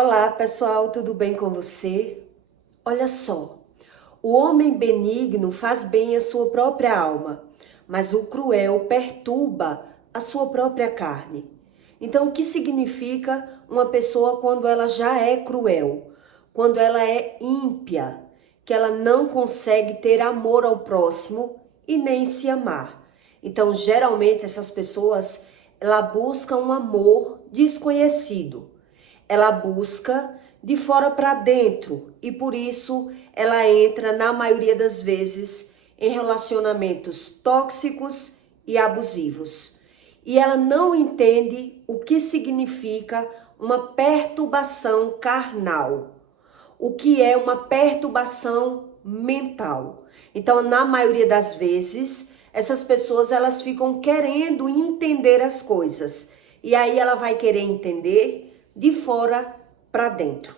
Olá, pessoal, tudo bem com você? Olha só, o homem benigno faz bem à sua própria alma, mas o cruel perturba a sua própria carne. Então, o que significa uma pessoa quando ela já é cruel? Quando ela é ímpia, que ela não consegue ter amor ao próximo e nem se amar. Então, geralmente essas pessoas, ela buscam um amor desconhecido. Ela busca de fora para dentro e por isso ela entra, na maioria das vezes, em relacionamentos tóxicos e abusivos. E ela não entende o que significa uma perturbação carnal, o que é uma perturbação mental. Então, na maioria das vezes, essas pessoas elas ficam querendo entender as coisas. E aí ela vai querer entender de fora para dentro.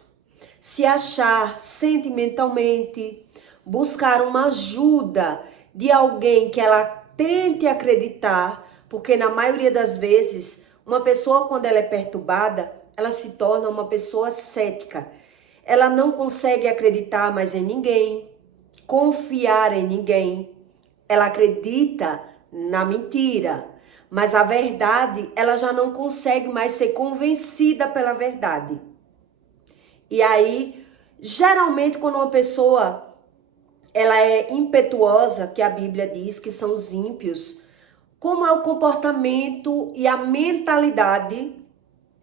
Se achar sentimentalmente, buscar uma ajuda de alguém que ela tente acreditar, porque na maioria das vezes, uma pessoa quando ela é perturbada, ela se torna uma pessoa cética. Ela não consegue acreditar mais em ninguém, confiar em ninguém. Ela acredita na mentira, mas a verdade, ela já não consegue mais ser convencida pela verdade. E aí, geralmente quando uma pessoa ela é impetuosa, que a Bíblia diz que são os ímpios, como é o comportamento e a mentalidade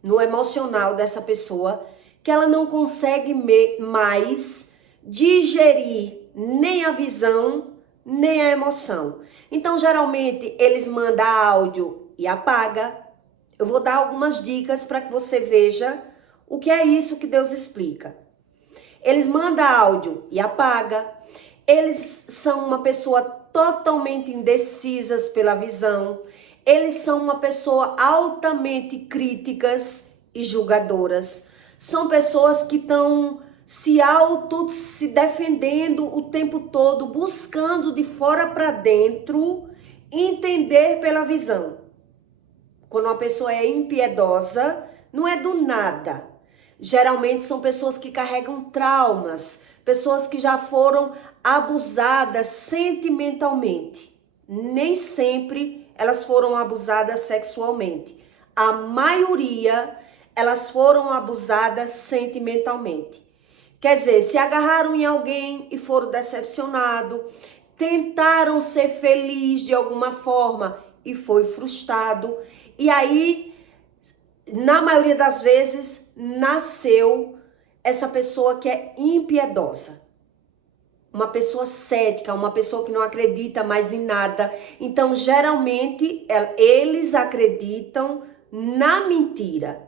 no emocional dessa pessoa, que ela não consegue mais digerir nem a visão, nem a emoção. Então, geralmente, eles mandam áudio e apaga. Eu vou dar algumas dicas para que você veja o que é isso que Deus explica. Eles mandam áudio e apaga. Eles são uma pessoa totalmente indecisas pela visão. Eles são uma pessoa altamente críticas e julgadoras. São pessoas que estão se defendendo o tempo todo, buscando de fora para dentro entender pela visão. Quando uma pessoa é impiedosa, não é do nada. Geralmente são pessoas que carregam traumas, pessoas que já foram abusadas sentimentalmente. Nem sempre elas foram abusadas sexualmente. A maioria, elas foram abusadas sentimentalmente. Quer dizer, se agarraram em alguém e foram decepcionados, tentaram ser felizes de alguma forma e foi frustrado. E aí, na maioria das vezes, nasceu essa pessoa que é impiedosa. Uma pessoa cética, uma pessoa que não acredita mais em nada. Então, geralmente, eles acreditam na mentira.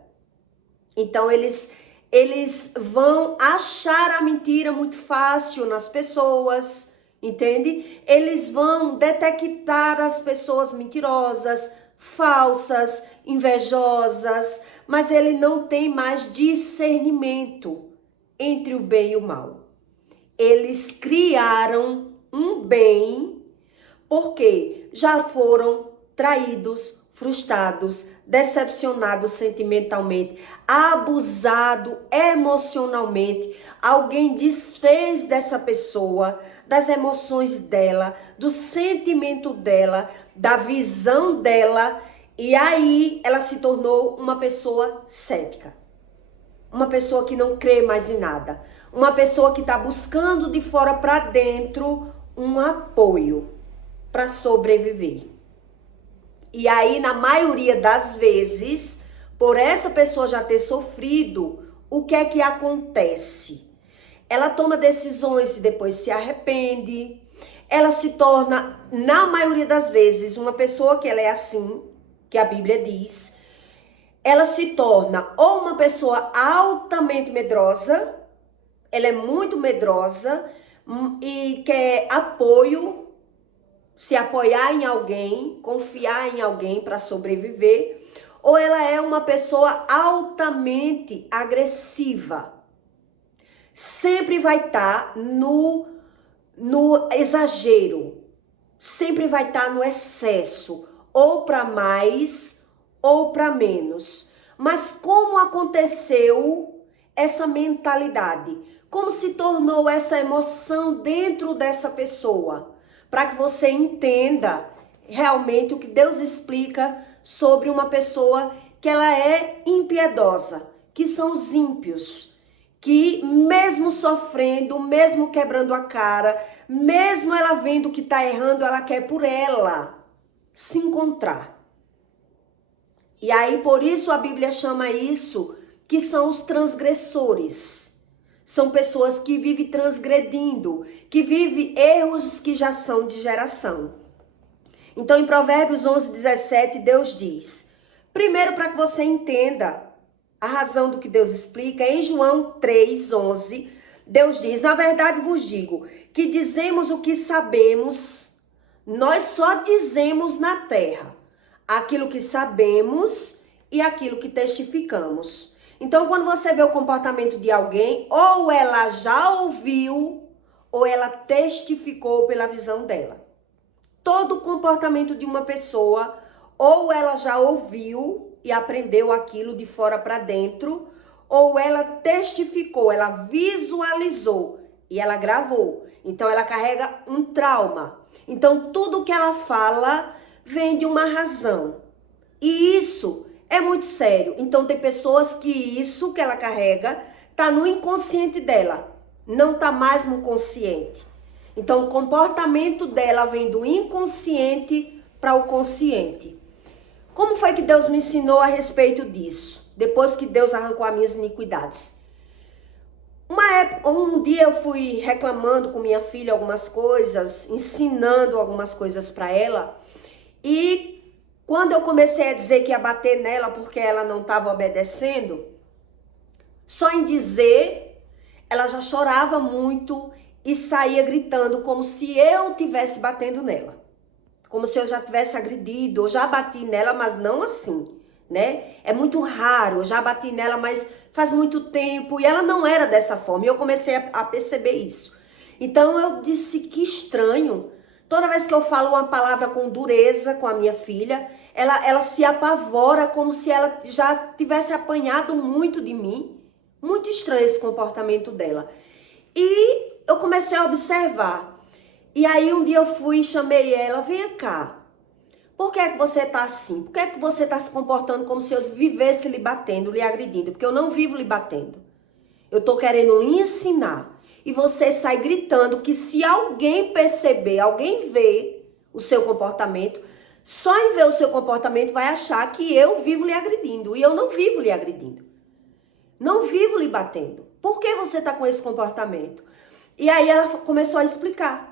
Então, eles vão achar a mentira muito fácil nas pessoas, entende? Eles vão detectar as pessoas mentirosas, falsas, invejosas, mas ele não tem mais discernimento entre o bem e o mal. Eles criaram um bem porque já foram traídos, frustrados, decepcionados sentimentalmente, abusado emocionalmente. Alguém desfez dessa pessoa, das emoções dela, do sentimento dela, da visão dela, e aí ela se tornou uma pessoa cética. Uma pessoa que não crê mais em nada. Uma pessoa que está buscando de fora para dentro um apoio para sobreviver. E aí, na maioria das vezes, por essa pessoa já ter sofrido, o que é que acontece? Ela toma decisões e depois se arrepende. Ela se torna, na maioria das vezes, uma pessoa que ela é assim, que a Bíblia diz, ela se torna ou uma pessoa altamente medrosa, ela é muito medrosa e quer apoio, se apoiar em alguém, confiar em alguém para sobreviver, ou ela é uma pessoa altamente agressiva. Sempre vai estar no exagero, sempre vai estar no excesso, ou para mais ou para menos. Mas como aconteceu essa mentalidade? Como se tornou essa emoção dentro dessa pessoa? Para que você entenda realmente o que Deus explica sobre uma pessoa que ela é impiedosa, que são os ímpios, que mesmo sofrendo, mesmo quebrando a cara, mesmo ela vendo que está errando, ela quer por ela se encontrar. E aí, por isso a Bíblia chama isso que são os transgressores. São pessoas que vivem transgredindo, que vivem erros que já são de geração. Então, em Provérbios 11:17, Deus diz, primeiro para que você entenda a razão do que Deus explica, em João 3:11, Deus diz, na verdade vos digo, que dizemos o que sabemos, nós só dizemos na terra aquilo que sabemos e aquilo que testificamos. Então, quando você vê o comportamento de alguém, ou ela já ouviu, ou ela testificou pela visão dela. Todo o comportamento de uma pessoa, ou ela já ouviu e aprendeu aquilo de fora para dentro, ou ela testificou, ela visualizou e ela gravou. Então, ela carrega um trauma. Então, tudo que ela fala vem de uma razão. E isso é muito sério. Então, tem pessoas que isso que ela carrega tá no inconsciente dela, não tá mais no consciente. Então, o comportamento dela vem do inconsciente para o consciente. Como foi que Deus me ensinou a respeito disso? Depois que Deus arrancou as minhas iniquidades. Um dia eu fui reclamando com minha filha algumas coisas, ensinando algumas coisas para ela. E quando eu comecei a dizer que ia bater nela porque ela não estava obedecendo, só em dizer, ela já chorava muito e saía gritando como se eu estivesse batendo nela. Como se eu já tivesse agredido, eu já bati nela, mas não assim, né? É muito raro, eu já bati nela, mas faz muito tempo e ela não era dessa forma. E eu comecei a perceber isso. Então eu disse que estranho. Toda vez que eu falo uma palavra com dureza com a minha filha, ela se apavora como se ela já tivesse apanhado muito de mim. Muito estranho esse comportamento dela. E eu comecei a observar. E aí um dia eu fui e chamei ela, vem cá. Por que é que você tá assim? Por que é que você tá se comportando como se eu vivesse lhe batendo, lhe agredindo? Porque eu não vivo lhe batendo. Eu tô querendo lhe ensinar. E você sai gritando que se alguém perceber, alguém ver o seu comportamento, só em ver o seu comportamento vai achar que eu vivo lhe agredindo. E eu não vivo lhe agredindo. Não vivo lhe batendo. Por que você tá com esse comportamento? E aí ela começou a explicar.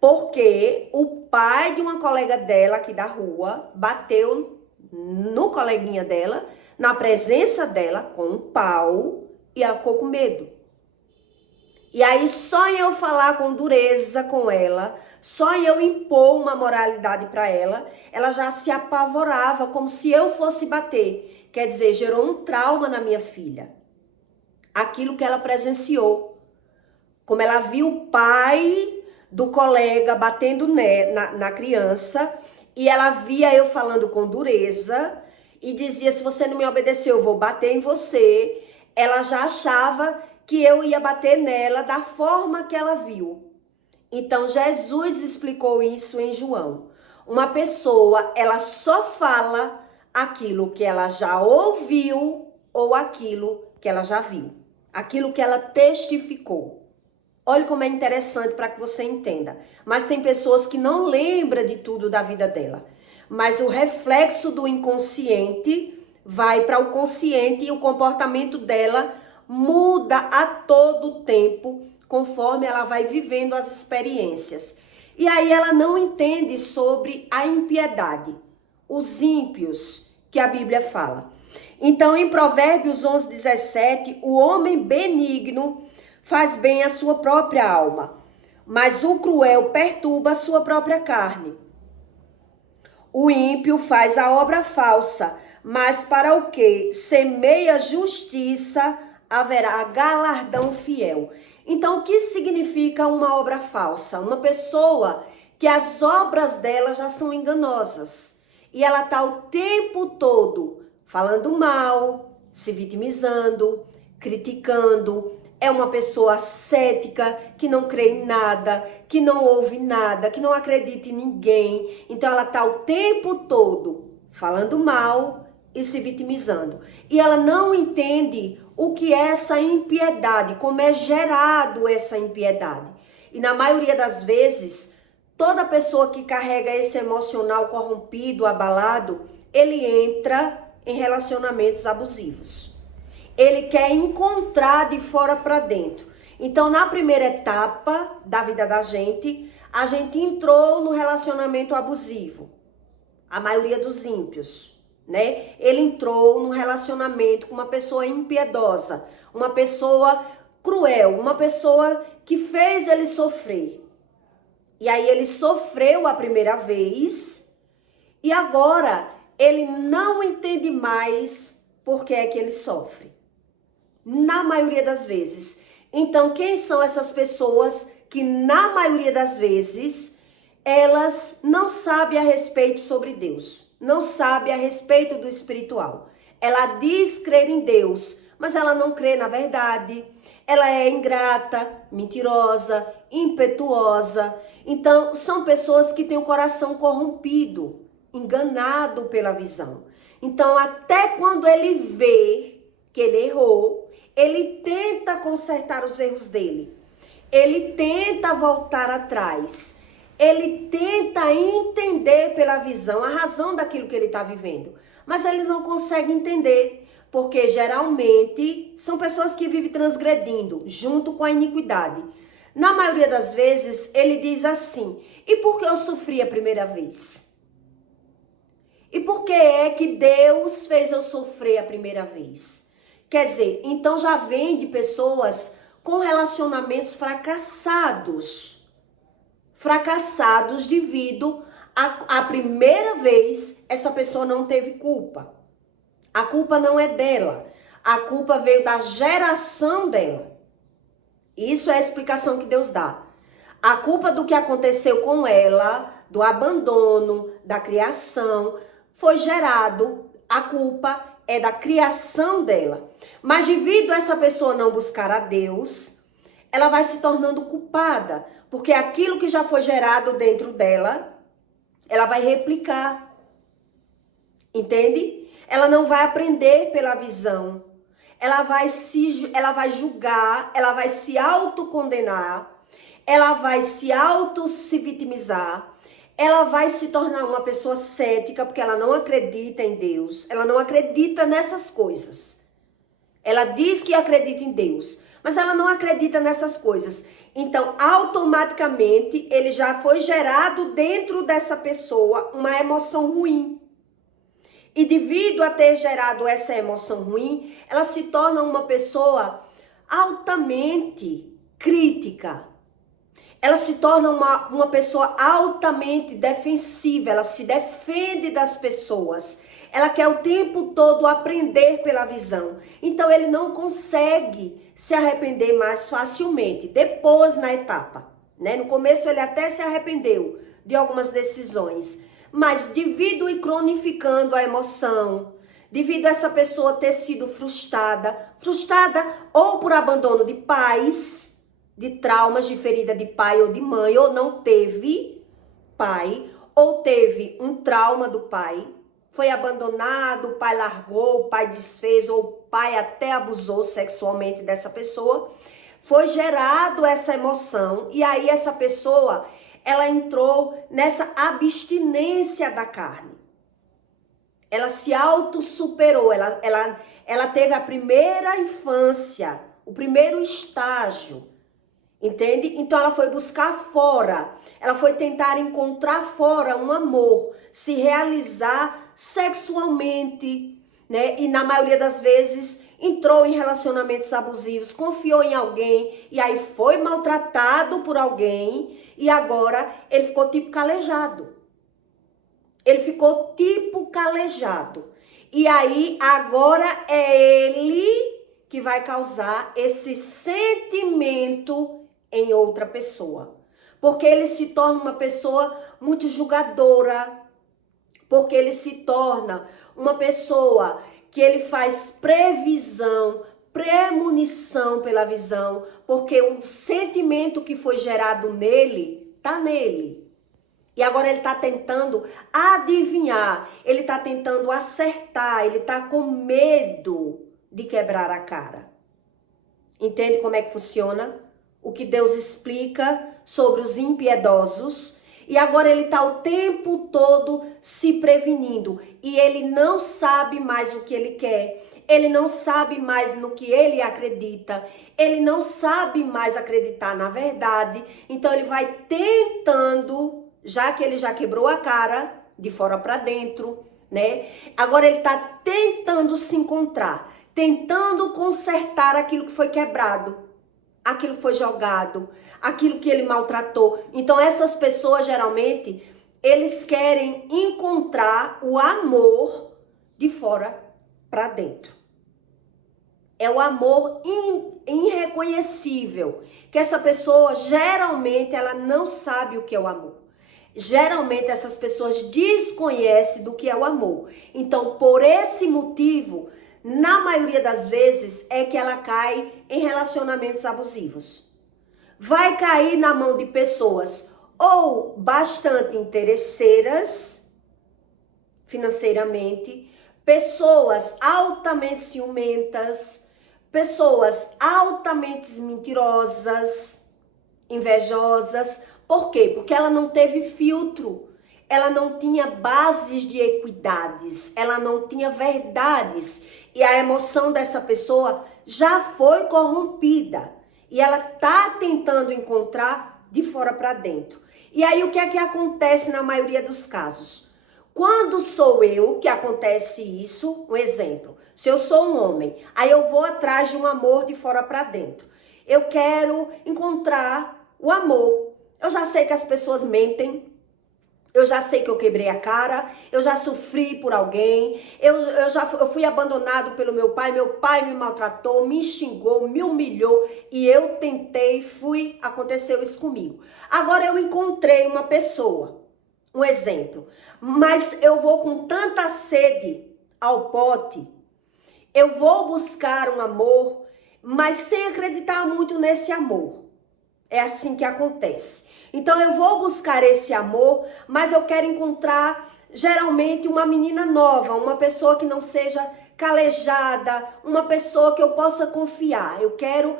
Porque o pai de uma colega dela aqui da rua bateu no coleguinha dela, na presença dela, com um pau, e ela ficou com medo. E aí, só em eu falar com dureza com ela, só em eu impor uma moralidade para ela, ela já se apavorava como se eu fosse bater. Quer dizer, gerou um trauma na minha filha. Aquilo que ela presenciou. Como ela viu o pai do colega batendo na criança, e ela via eu falando com dureza, e dizia, se você não me obedecer, eu vou bater em você. Ela já achava que eu ia bater nela da forma que ela viu. Então, Jesus explicou isso em João. Uma pessoa, ela só fala aquilo que ela já ouviu ou aquilo que ela já viu. Aquilo que ela testificou. Olha como é interessante para que você entenda. Mas tem pessoas que não lembram de tudo da vida dela. Mas o reflexo do inconsciente vai para o consciente e o comportamento dela muda a todo tempo, conforme ela vai vivendo as experiências. E aí ela não entende sobre a impiedade, os ímpios que a Bíblia fala. Então, em Provérbios 11:17, o homem benigno faz bem à sua própria alma, mas o cruel perturba a sua própria carne. O ímpio faz a obra falsa, mas para o que semeia justiça, haverá galardão fiel. Então, o que significa uma obra falsa? Uma pessoa que as obras dela já são enganosas. E ela está o tempo todo falando mal, se vitimizando, criticando, é uma pessoa cética, que não crê em nada, que não ouve nada, que não acredita em ninguém. Então ela está o tempo todo falando mal e se vitimizando. E ela não entende o que é essa impiedade, como é gerado essa impiedade. E na maioria das vezes, toda pessoa que carrega esse emocional corrompido, abalado, ele entra em relacionamentos abusivos. Ele quer encontrar de fora para dentro. Então, na primeira etapa da vida da gente, a gente entrou no relacionamento abusivo. A maioria dos ímpios, né? Ele entrou num relacionamento com uma pessoa impiedosa, uma pessoa cruel, uma pessoa que fez ele sofrer. E aí ele sofreu a primeira vez e agora ele não entende mais por que é que ele sofre. Na maioria das vezes. Então, quem são essas pessoas que, na maioria das vezes, elas não sabem a respeito sobre Deus, não sabem a respeito do espiritual? Ela diz crer em Deus, mas ela não crê na verdade. Ela é ingrata, mentirosa, impetuosa. Então, são pessoas que têm o coração corrompido, enganado pela visão. Então, até quando ele vê que ele errou, ele tenta consertar os erros dele. Ele tenta voltar atrás. Ele tenta entender pela visão a razão daquilo que ele está vivendo. Mas ele não consegue entender, porque geralmente são pessoas que vivem transgredindo junto com a iniquidade. Na maioria das vezes, ele diz assim: e por que eu sofri a primeira vez? E por que é que Deus fez eu sofrer a primeira vez? Quer dizer, então já vem de pessoas com relacionamentos fracassados. Fracassados devido a primeira vez essa pessoa não teve culpa. A culpa não é dela. A culpa veio da geração dela. Isso é a explicação que Deus dá. A culpa do que aconteceu com ela, do abandono, da criação, foi gerado. A culpa é da criação dela. Mas devido a essa pessoa não buscar a Deus, ela vai se tornando culpada, porque aquilo que já foi gerado dentro dela, ela vai replicar. Entende? Ela não vai aprender pela visão. Ela vai julgar, ela vai se autocondenar, ela vai se vitimizar. Ela vai se tornar uma pessoa cética, porque ela não acredita em Deus. Ela não acredita nessas coisas. Ela diz que acredita em Deus, mas ela não acredita nessas coisas. Então, automaticamente, ele já foi gerado dentro dessa pessoa uma emoção ruim. E devido a ter gerado essa emoção ruim, ela se torna uma pessoa altamente crítica. Ela se torna uma pessoa altamente defensiva, ela se defende das pessoas. Ela quer o tempo todo aprender pela visão. Então, ele não consegue se arrepender mais facilmente. Depois, na etapa, né? No começo, ele até se arrependeu de algumas decisões. Mas, devido e cronificando a emoção, devido a essa pessoa ter sido frustrada ou por abandono de pais, de traumas, de ferida de pai ou de mãe, ou não teve pai, ou teve um trauma do pai, foi abandonado, o pai largou, o pai desfez, ou o pai até abusou sexualmente dessa pessoa, foi gerado essa emoção, e aí essa pessoa, ela entrou nessa abstinência da carne. Ela se autossuperou, ela teve a primeira infância, o primeiro estágio, entende? Então ela foi buscar fora, ela foi tentar encontrar fora um amor, se realizar sexualmente, né? E na maioria das vezes entrou em relacionamentos abusivos, confiou em alguém e aí foi maltratado por alguém e agora ele ficou tipo calejado. Ele ficou tipo calejado. E aí agora é ele que vai causar esse sentimento em outra pessoa. Porque ele se torna uma pessoa muito julgadora. Porque ele se torna uma pessoa que ele faz previsão, premonição pela visão, porque o sentimento que foi gerado nele, tá nele. E agora ele está tentando adivinhar, ele está tentando acertar, ele está com medo de quebrar a cara. Entende como é que funciona? O que Deus explica sobre os impiedosos. E agora ele está o tempo todo se prevenindo. E ele não sabe mais o que ele quer. Ele não sabe mais no que ele acredita. Ele não sabe mais acreditar na verdade. Então ele vai tentando, já que ele já quebrou a cara, de fora para dentro, né? Agora ele está tentando se encontrar, tentando consertar aquilo que foi quebrado, aquilo que foi jogado, aquilo que ele maltratou. Então essas pessoas geralmente, eles querem encontrar o amor de fora para dentro. É o amor irreconhecível, que essa pessoa geralmente ela não sabe o que é o amor. Geralmente essas pessoas desconhecem do que é o amor. Então, por esse motivo, na maioria das vezes, é que ela cai em relacionamentos abusivos. Vai cair na mão de pessoas ou bastante interesseiras financeiramente, pessoas altamente ciumentas, pessoas altamente mentirosas, invejosas. Por quê? Porque ela não teve filtro, ela não tinha bases de equidades, ela não tinha verdades. E a emoção dessa pessoa já foi corrompida. E ela tá tentando encontrar de fora para dentro. E aí o que é que acontece na maioria dos casos? Quando sou eu que acontece isso, um exemplo, se eu sou um homem, aí eu vou atrás de um amor de fora para dentro. Eu quero encontrar o amor. Eu já sei que as pessoas mentem, eu já sei que eu quebrei a cara, eu já sofri por alguém, eu fui abandonado pelo meu pai me maltratou, me xingou, me humilhou e eu tentei, aconteceu isso comigo. Agora eu encontrei uma pessoa, um exemplo, mas eu vou com tanta sede ao pote, eu vou buscar um amor, mas sem acreditar muito nesse amor. É assim que acontece. Então eu vou buscar esse amor, mas eu quero encontrar geralmente uma menina nova, uma pessoa que não seja calejada, uma pessoa que eu possa confiar. Eu quero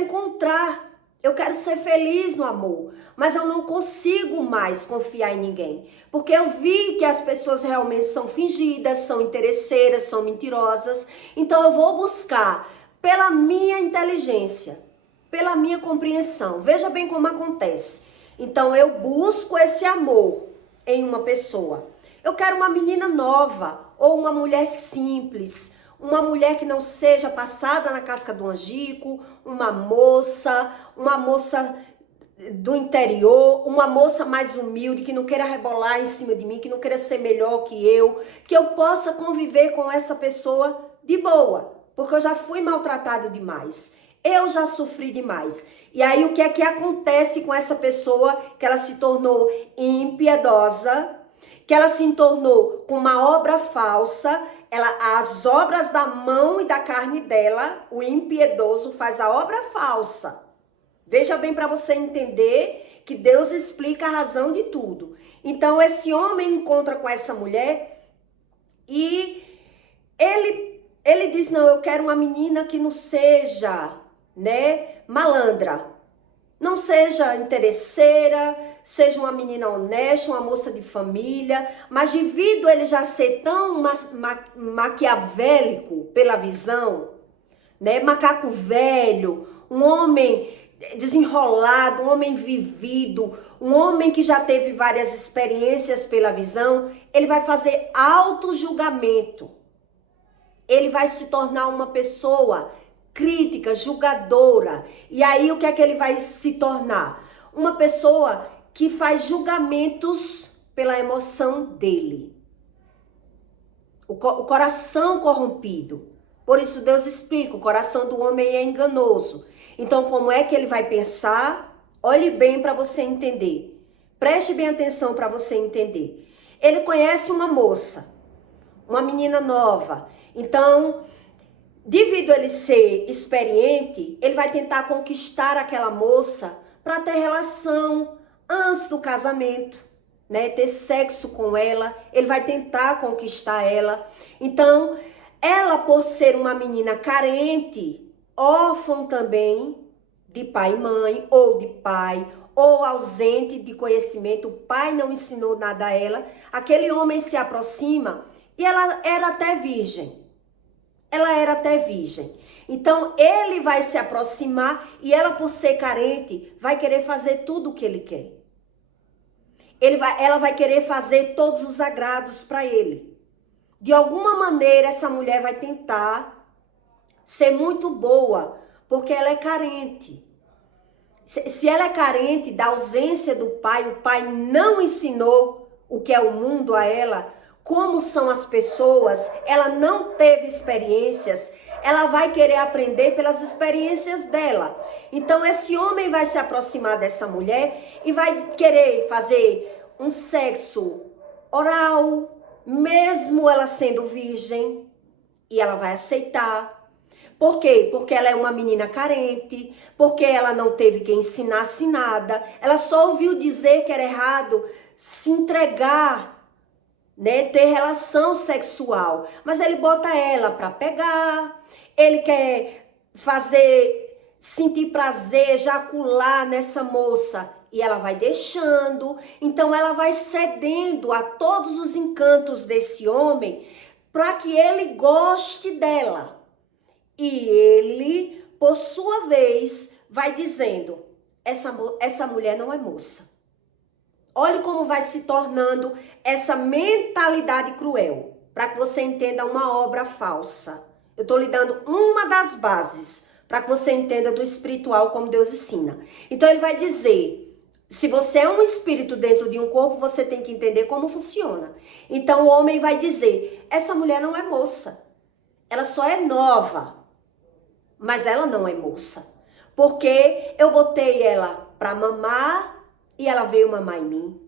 encontrar, eu quero ser feliz no amor, mas eu não consigo mais confiar em ninguém, porque eu vi que as pessoas realmente são fingidas, são interesseiras, são mentirosas. Então eu vou buscar pela minha inteligência, pela minha compreensão. Veja bem como acontece. Então eu busco esse amor em uma pessoa. Eu quero uma menina nova ou uma mulher simples, uma mulher que não seja passada na casca do angico, uma moça do interior, uma moça mais humilde, que não queira rebolar em cima de mim, que não queira ser melhor que eu possa conviver com essa pessoa de boa, porque eu já fui maltratado demais. Eu já sofri demais. E aí o que é que acontece com essa pessoa que ela se tornou impiedosa, que ela se tornou com uma obra falsa, as obras da mão e da carne dela, o impiedoso faz a obra falsa. Veja bem para você entender que Deus explica a razão de tudo. Então esse homem encontra com essa mulher e ele diz, não, eu quero uma menina que não seja, né, malandra, não seja interesseira, seja uma menina honesta, uma moça de família, mas devido ele já ser tão maquiavélico pela visão, né, macaco velho, um homem desenrolado, um homem vivido, um homem que já teve várias experiências pela visão, ele vai fazer auto-julgamento. Ele vai se tornar uma pessoa crítica, julgadora. E aí o que é que ele vai se tornar? Uma pessoa que faz julgamentos pela emoção dele. O coração corrompido. Por isso Deus explica, o coração do homem é enganoso. Então como é que ele vai pensar? Olhe bem para você entender. Preste bem atenção para você entender. Ele conhece uma moça, uma menina nova. Então, Devido a ele ser experiente, ele vai tentar conquistar aquela moça para ter relação antes do casamento, né? Ter sexo com ela, ele vai tentar conquistar ela. Então, ela, por ser uma menina carente, órfã também de pai e mãe, ou de pai, ou ausente de conhecimento, o pai não ensinou nada a ela, aquele homem se aproxima e ela era até virgem. Ela era até virgem. Então, ele vai se aproximar e ela, por ser carente, vai querer fazer tudo o que ele quer. Ela vai querer fazer todos os agrados para ele. De alguma maneira, essa mulher vai tentar ser muito boa, porque ela é carente. Se ela é carente da ausência do pai, o pai não ensinou o que é o mundo a ela, como são as pessoas, ela não teve experiências, ela vai querer aprender pelas experiências dela. Então esse homem vai se aproximar dessa mulher e vai querer fazer um sexo oral, mesmo ela sendo virgem, e ela vai aceitar. Por quê? Porque ela é uma menina carente, porque ela não teve quem ensinasse nada, ela só ouviu dizer que era errado se entregar, né, ter relação sexual, mas ele bota ela para pegar, ele quer sentir prazer, ejacular nessa moça, e ela vai deixando, então ela vai cedendo a todos os encantos desse homem, para que ele goste dela. E ele, por sua vez, vai dizendo, essa mulher não é moça. Olhe como vai se tornando essa mentalidade cruel, para que você entenda uma obra falsa. Eu estou lhe dando uma das bases, para que você entenda do espiritual como Deus ensina. Então ele vai dizer, se você é um espírito dentro de um corpo, você tem que entender como funciona. Então o homem vai dizer, essa mulher não é moça, ela só é nova, mas ela não é moça. Porque eu botei ela para mamar e ela veio mamar em mim.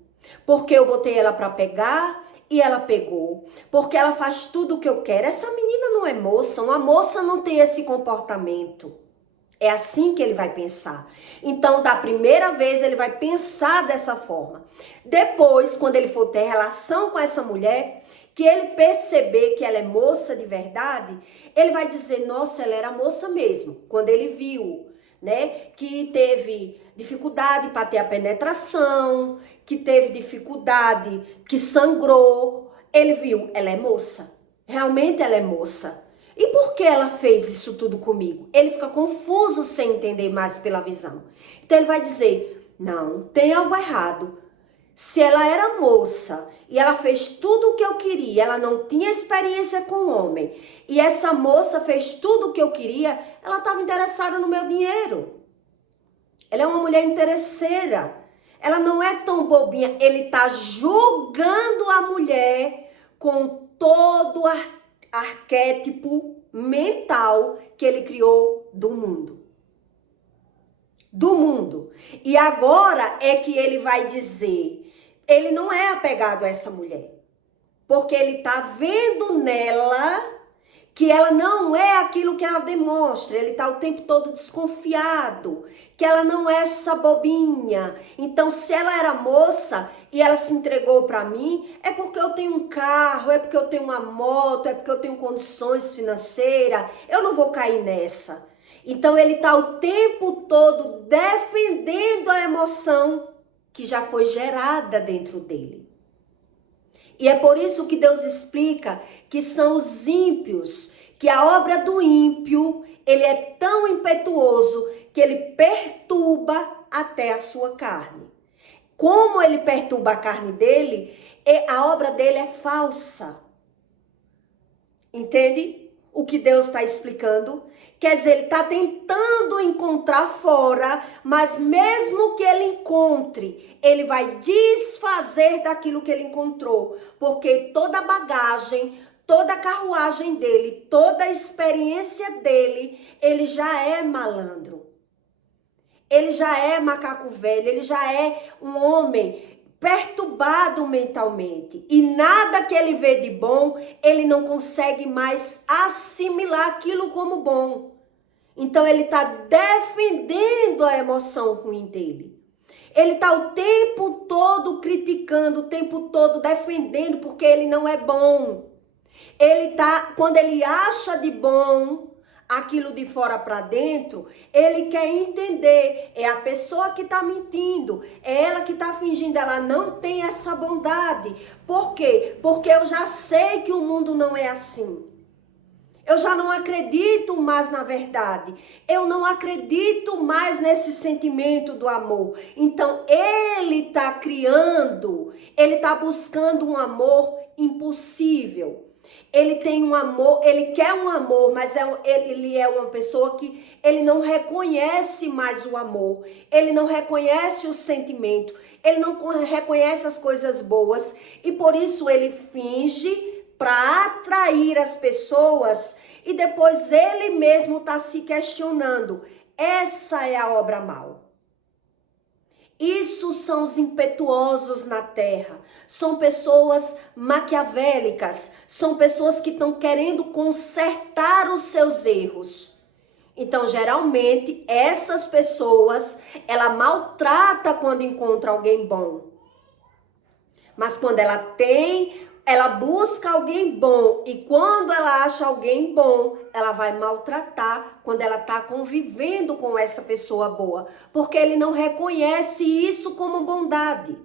Porque eu botei ela para pegar e ela pegou. Porque ela faz tudo o que eu quero. Essa menina não é moça. Uma moça não tem esse comportamento. É assim que ele vai pensar. Então, da primeira vez, ele vai pensar dessa forma. Depois, quando ele for ter relação com essa mulher, que ele perceber que ela é moça de verdade, ele vai dizer, nossa, ela era moça mesmo. Quando ele viu, né, que teve dificuldade para ter a penetração, que teve dificuldade, que sangrou, ele viu, ela é moça. Realmente ela é moça. E por que ela fez isso tudo comigo? Ele fica confuso sem entender mais pela visão. Então ele vai dizer, não, tem algo errado. Se ela era moça e ela fez tudo o que eu queria, ela não tinha experiência com homem, e essa moça fez tudo o que eu queria, ela estava interessada no meu dinheiro. Ela é uma mulher interesseira. Ela não é tão bobinha. Ele está julgando a mulher com todo arquétipo mental que ele criou do mundo. Do mundo. E agora é que ele vai dizer, ele não é apegado a essa mulher, porque ele está vendo nela que ela não é aquilo que ela demonstra, ele está o tempo todo desconfiado, que ela não é essa bobinha. Então, se ela era moça e ela se entregou para mim, é porque eu tenho um carro, é porque eu tenho uma moto, é porque eu tenho condições financeiras, eu não vou cair nessa. Então, ele está o tempo todo defendendo a emoção que já foi gerada dentro dele. E é por isso que Deus explica que são os ímpios, que a obra do ímpio, ele é tão impetuoso que ele perturba até a sua carne. Como ele perturba a carne dele, a obra dele é falsa. Entende o que Deus está explicando? Quer dizer, ele está tentando encontrar fora, mas mesmo que ele encontre, ele vai desfazer daquilo que ele encontrou. Porque toda bagagem, toda carruagem dele, toda a experiência dele, ele já é malandro. Ele já é macaco velho, ele já é um homem perturbado mentalmente. E nada que ele vê de bom, ele não consegue mais assimilar aquilo como bom. Então ele está defendendo a emoção ruim dele. Ele está o tempo todo criticando, o tempo todo defendendo, porque ele não é bom. Ele tá, quando ele acha de bom aquilo de fora para dentro, ele quer entender, é a pessoa que está mentindo, é ela que está fingindo, ela não tem essa bondade. Por quê? Porque eu já sei que o mundo não é assim. Eu já não acredito mais na verdade. Eu não acredito mais nesse sentimento do amor. Então, ele está criando, ele está buscando um amor impossível. Ele tem um amor, ele quer um amor, mas ele é uma pessoa que ele não reconhece mais o amor. Ele não reconhece o sentimento. Ele não reconhece as coisas boas. E por isso ele finge para atrair as pessoas e depois ele mesmo está se questionando. Essa é a obra mal. Isso são os impetuosos na terra. São pessoas maquiavélicas. São pessoas que estão querendo consertar os seus erros. Então, geralmente, essas pessoas, ela maltrata quando encontra alguém bom. Mas quando ela busca alguém bom e quando ela acha alguém bom, ela vai maltratar quando ela está convivendo com essa pessoa boa, porque ele não reconhece isso como bondade.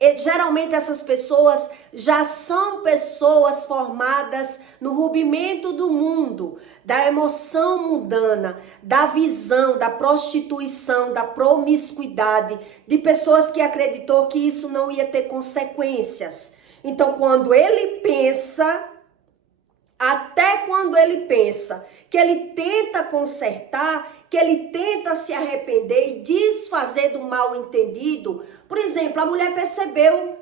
E, geralmente essas pessoas já são pessoas formadas no rubimento do mundo, da emoção mundana, da visão, da prostituição, da promiscuidade, de pessoas que acreditou que isso não ia ter consequências. Então, quando ele pensa, até quando ele pensa que ele tenta consertar, que ele tenta se arrepender e desfazer do mal entendido. Por exemplo, a mulher percebeu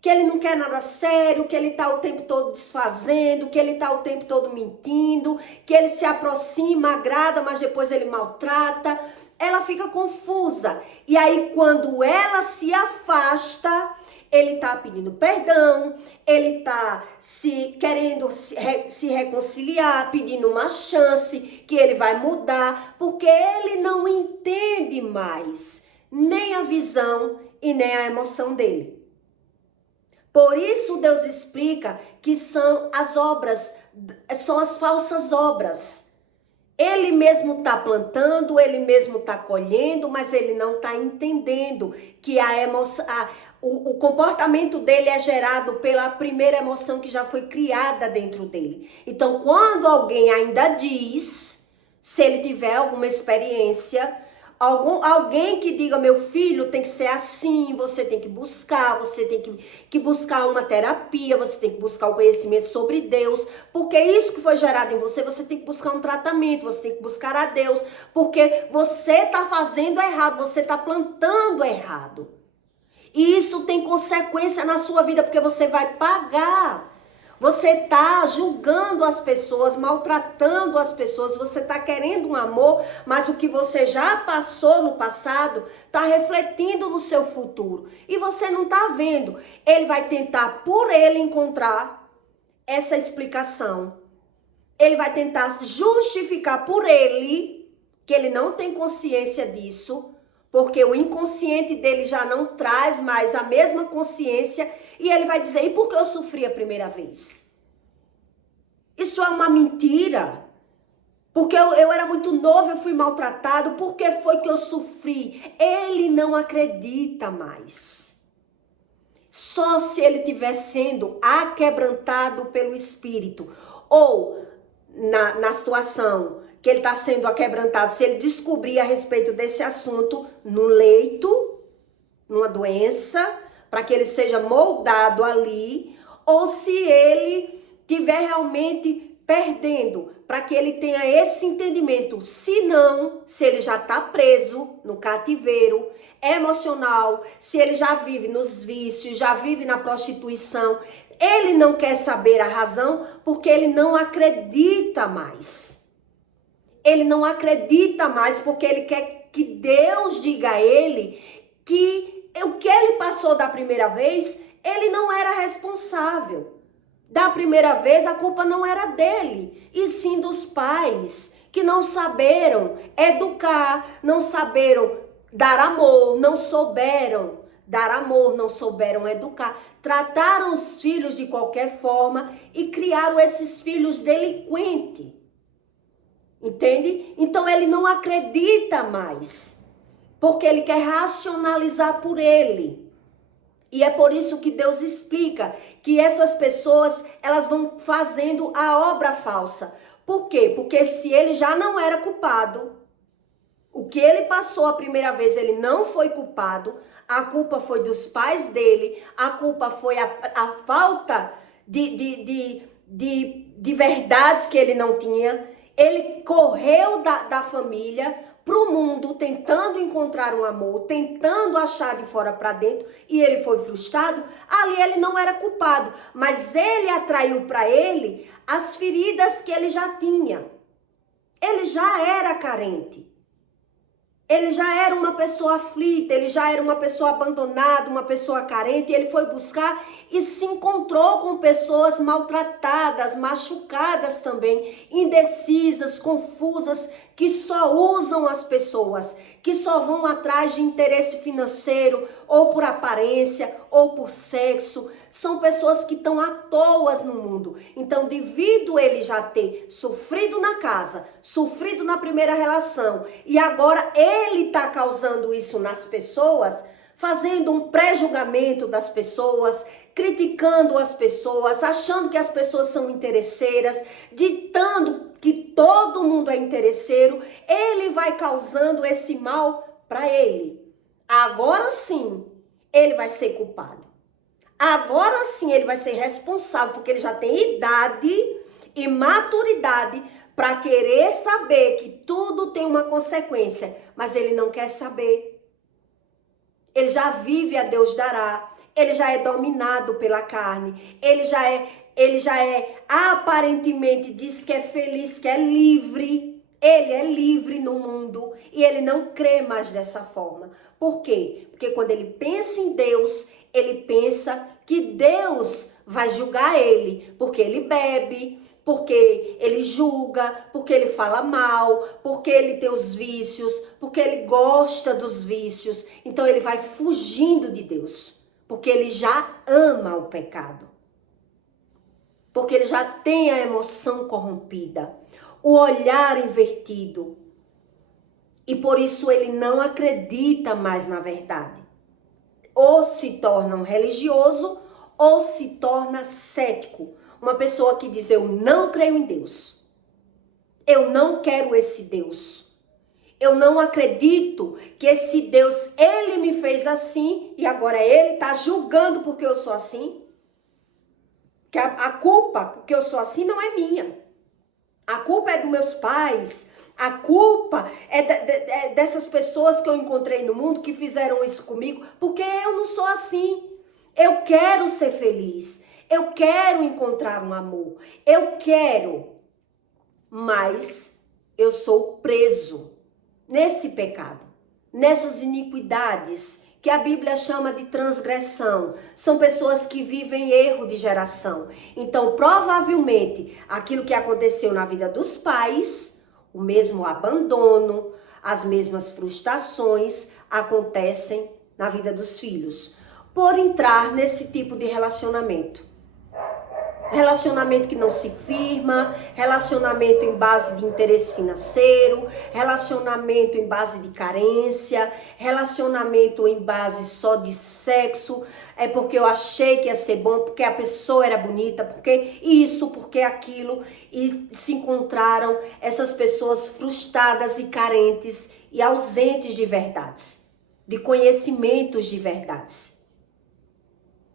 que ele não quer nada sério, que ele está o tempo todo desfazendo, que ele está o tempo todo mentindo, que ele se aproxima, agrada, mas depois ele maltrata. Ela fica confusa. E aí, quando ela se afasta, ele está pedindo perdão, ele está querendo se reconciliar, pedindo uma chance, que ele vai mudar, porque ele não entende mais nem a visão e nem a emoção dele. Por isso Deus explica que são as obras, são as falsas obras. Ele mesmo está plantando, ele mesmo está colhendo, mas ele não está entendendo que a emoção... O comportamento dele é gerado pela primeira emoção que já foi criada dentro dele. Então, quando alguém ainda diz, se ele tiver alguma experiência, alguém que diga, meu filho tem que ser assim, você tem que buscar, você tem que buscar uma terapia, você tem que buscar o conhecimento sobre Deus, porque isso que foi gerado em você, você tem que buscar um tratamento, você tem que buscar a Deus, porque você está fazendo errado, você está plantando errado. E isso tem consequência na sua vida, porque você vai pagar. Você está julgando as pessoas, maltratando as pessoas, você está querendo um amor, mas o que você já passou no passado está refletindo no seu futuro. E você não está vendo. Ele vai tentar, por ele, encontrar essa explicação. Ele vai tentar justificar por ele, que ele não tem consciência disso, porque o inconsciente dele já não traz mais a mesma consciência e ele vai dizer, e por que eu sofri a primeira vez? Isso é uma mentira. Porque eu era muito novo, eu fui maltratado, por que foi que eu sofri? Ele não acredita mais. Só se ele estiver sendo aquebrantado pelo Espírito ou na situação que ele está sendo aquebrantado, se ele descobrir a respeito desse assunto no leito, numa doença, para que ele seja moldado ali, ou se ele tiver realmente perdendo, para que ele tenha esse entendimento. Se não, se ele já está preso no cativeiro emocional, se ele já vive nos vícios, já vive na prostituição, ele não quer saber a razão, porque ele não acredita mais. Ele não acredita mais porque ele quer que Deus diga a ele que o que ele passou da primeira vez, ele não era responsável. Da primeira vez, a culpa não era dele, e sim dos pais, que não saberam educar, não saberam dar amor, não souberam dar amor, não souberam educar. Trataram os filhos de qualquer forma e criaram esses filhos delinquentes. Entende? Então ele não acredita mais, porque ele quer racionalizar por ele. E é por isso que Deus explica que essas pessoas, elas vão fazendo a obra falsa. Por quê? Porque se ele já não era culpado, o que ele passou a primeira vez, ele não foi culpado, a culpa foi dos pais dele, a culpa foi a falta de verdades que ele não tinha. Ele correu da família para o mundo, tentando encontrar um amor, tentando achar de fora para dentro, e ele foi frustrado. Ali ele não era culpado, mas ele atraiu para ele as feridas que ele já tinha. Ele já era carente. Ele já era uma pessoa aflita, ele já era uma pessoa abandonada, uma pessoa carente, e ele foi buscar e se encontrou com pessoas maltratadas, machucadas também, indecisas, confusas, que só usam as pessoas, que só vão atrás de interesse financeiro, ou por aparência, ou por sexo. São pessoas que estão à toa no mundo. Então, devido ele já ter sofrido na casa, sofrido na primeira relação, e agora ele está causando isso nas pessoas, fazendo um pré-julgamento das pessoas, criticando as pessoas, achando que as pessoas são interesseiras, ditando que todo mundo é interesseiro, ele vai causando esse mal para ele. Agora sim, ele vai ser culpado. Agora sim ele vai ser responsável, porque ele já tem idade e maturidade para querer saber que tudo tem uma consequência, mas ele não quer saber. Ele já vive a Deus dará, ele já é dominado pela carne, ele já é aparentemente diz que é feliz, que é livre. Ele é livre no mundo e ele não crê mais dessa forma. Por quê? Porque quando ele pensa em Deus, ele pensa que Deus vai julgar ele, porque ele bebe, porque ele julga, porque ele fala mal, porque ele tem os vícios, porque ele gosta dos vícios. Então ele vai fugindo de Deus, porque ele já ama o pecado. Porque ele já tem a emoção corrompida, o olhar invertido. E por isso ele não acredita mais na verdade. Ou se torna um religioso, ou se torna cético. Uma pessoa que diz, eu não creio em Deus. Eu não quero esse Deus. Eu não acredito que esse Deus, ele me fez assim e agora ele está julgando porque eu sou assim. Que a culpa porque eu sou assim não é minha. A culpa é dos meus pais. A culpa é dessas pessoas que eu encontrei no mundo que fizeram isso comigo, porque eu não sou assim. Eu quero ser feliz. Eu quero encontrar um amor. Eu quero. Mas eu sou preso nesse pecado, nessas iniquidades que a Bíblia chama de transgressão. São pessoas que vivem erro de geração. Então, provavelmente, aquilo que aconteceu na vida dos pais, o mesmo abandono, as mesmas frustrações acontecem na vida dos filhos, por entrar nesse tipo de relacionamento. Relacionamento que não se firma, relacionamento em base de interesse financeiro, relacionamento em base de carência, relacionamento em base só de sexo, é porque eu achei que ia ser bom, porque a pessoa era bonita, porque isso, porque aquilo, e se encontraram essas pessoas frustradas e carentes e ausentes de verdades, de conhecimentos de verdades.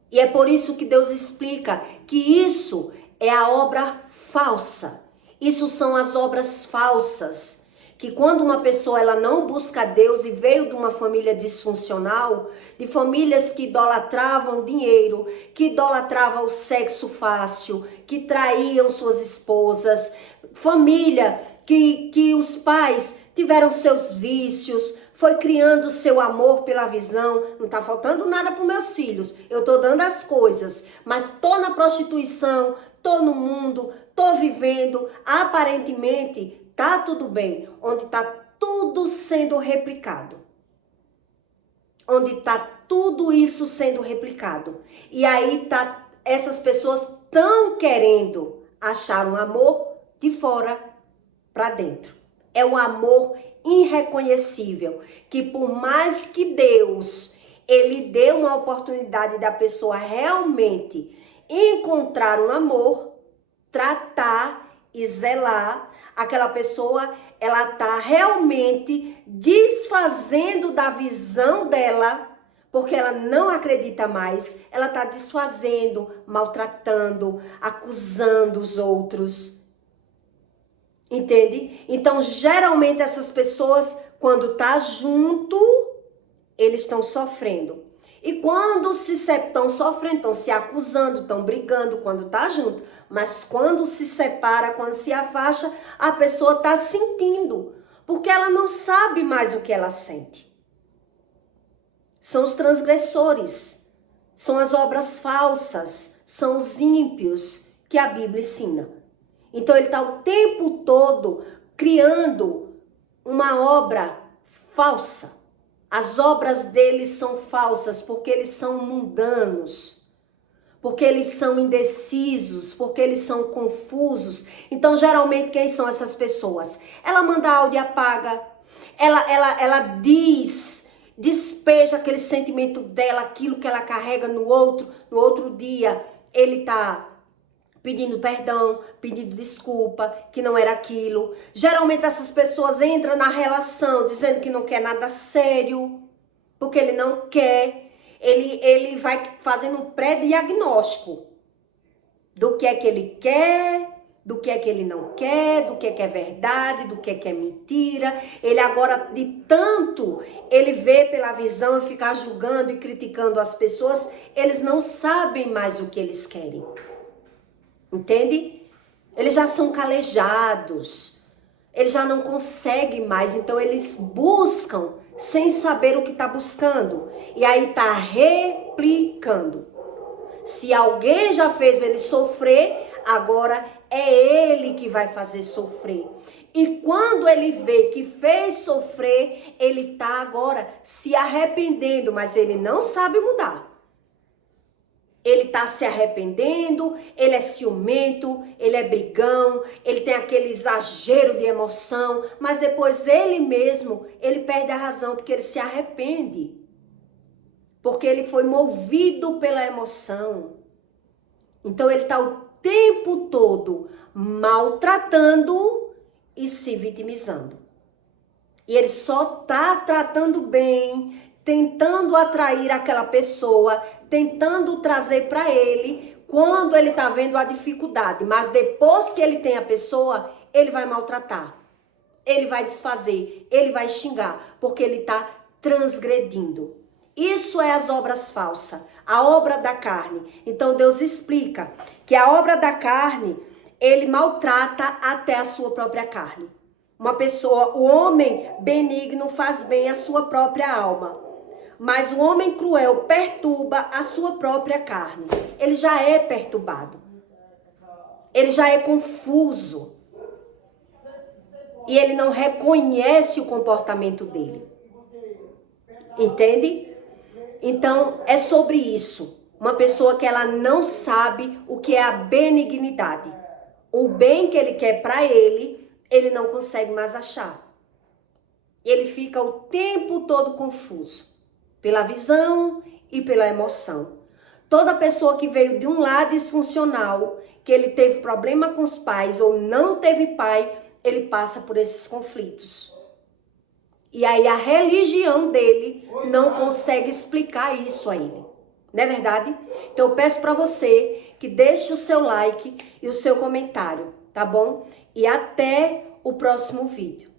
E é por isso que Deus explica que isso é a obra falsa. Isso são as obras falsas. Que quando uma pessoa ela não busca Deus e veio de uma família disfuncional, de famílias que idolatravam dinheiro, que idolatravam o sexo fácil, que traíam suas esposas, família que os pais tiveram seus vícios, foi criando seu amor pela visão. Não tá faltando nada para meus filhos, eu tô dando as coisas, mas tô na prostituição, tô no mundo, tô vivendo, aparentemente tá tudo bem, onde tá tudo sendo replicado. Onde tá tudo isso sendo replicado. E aí tá, essas pessoas tão querendo achar um amor de fora para dentro. É um amor irreconhecível, que por mais que Deus, ele dê uma oportunidade da pessoa realmente encontrar um amor, tratar e zelar, aquela pessoa, ela tá realmente desfazendo da visão dela, porque ela não acredita mais, ela tá desfazendo, maltratando, acusando os outros. Entende? Então, geralmente essas pessoas, quando tá junto, eles estão sofrendo. E quando estão sofrendo, estão se acusando, estão brigando quando tá junto. Mas quando se separa, quando se afasta, a pessoa tá sentindo. Porque ela não sabe mais o que ela sente. São os transgressores. São as obras falsas. São os ímpios que a Bíblia ensina. Então ele está o tempo todo criando uma obra falsa. As obras deles são falsas porque eles são mundanos, porque eles são indecisos, porque eles são confusos. Então, geralmente, quem são essas pessoas? Ela manda áudio e apaga, ela despeja aquele sentimento dela, aquilo que ela carrega no outro dia, ele tá pedindo perdão, pedindo desculpa, que não era aquilo. Geralmente essas pessoas entram na relação dizendo que não quer nada sério, porque ele não quer. Ele vai fazendo um pré-diagnóstico do que é que ele quer, do que é que ele não quer, do que é verdade, do que é mentira. Ele agora, de tanto ele vê pela visão e ficar julgando e criticando as pessoas, eles não sabem mais o que eles querem. Entende? Eles já são calejados, eles já não conseguem mais, então eles buscam sem saber o que está buscando. E aí está replicando. Se alguém já fez ele sofrer, agora é ele que vai fazer sofrer. E quando ele vê que fez sofrer, ele está agora se arrependendo, mas ele não sabe mudar. Ele tá se arrependendo, ele é ciumento, ele é brigão, ele tem aquele exagero de emoção, mas depois ele mesmo, ele perde a razão porque ele se arrepende. Porque ele foi movido pela emoção. Então ele tá o tempo todo maltratando e se vitimizando. E ele só tá tratando bem, tentando atrair aquela pessoa, tentando trazer para ele quando ele tá vendo a dificuldade. Mas depois que ele tem a pessoa, ele vai maltratar, ele vai desfazer, ele vai xingar, porque ele tá transgredindo. Isso é as obras falsas, a obra da carne. Então Deus explica que a obra da carne, ele maltrata até a sua própria carne. Uma pessoa, o homem benigno faz bem à sua própria alma. Mas o homem cruel perturba a sua própria carne. Ele já é perturbado. Ele já é confuso. E ele não reconhece o comportamento dele. Entende? Então, é sobre isso. Uma pessoa que ela não sabe o que é a benignidade. O bem que ele quer para ele, ele não consegue mais achar. Ele fica o tempo todo confuso. Pela visão e pela emoção. Toda pessoa que veio de um lar disfuncional, que ele teve problema com os pais ou não teve pai, ele passa por esses conflitos. E aí a religião dele não consegue explicar isso a ele. Não é verdade? Então eu peço para você que deixe o seu like e o seu comentário, tá bom? E até o próximo vídeo.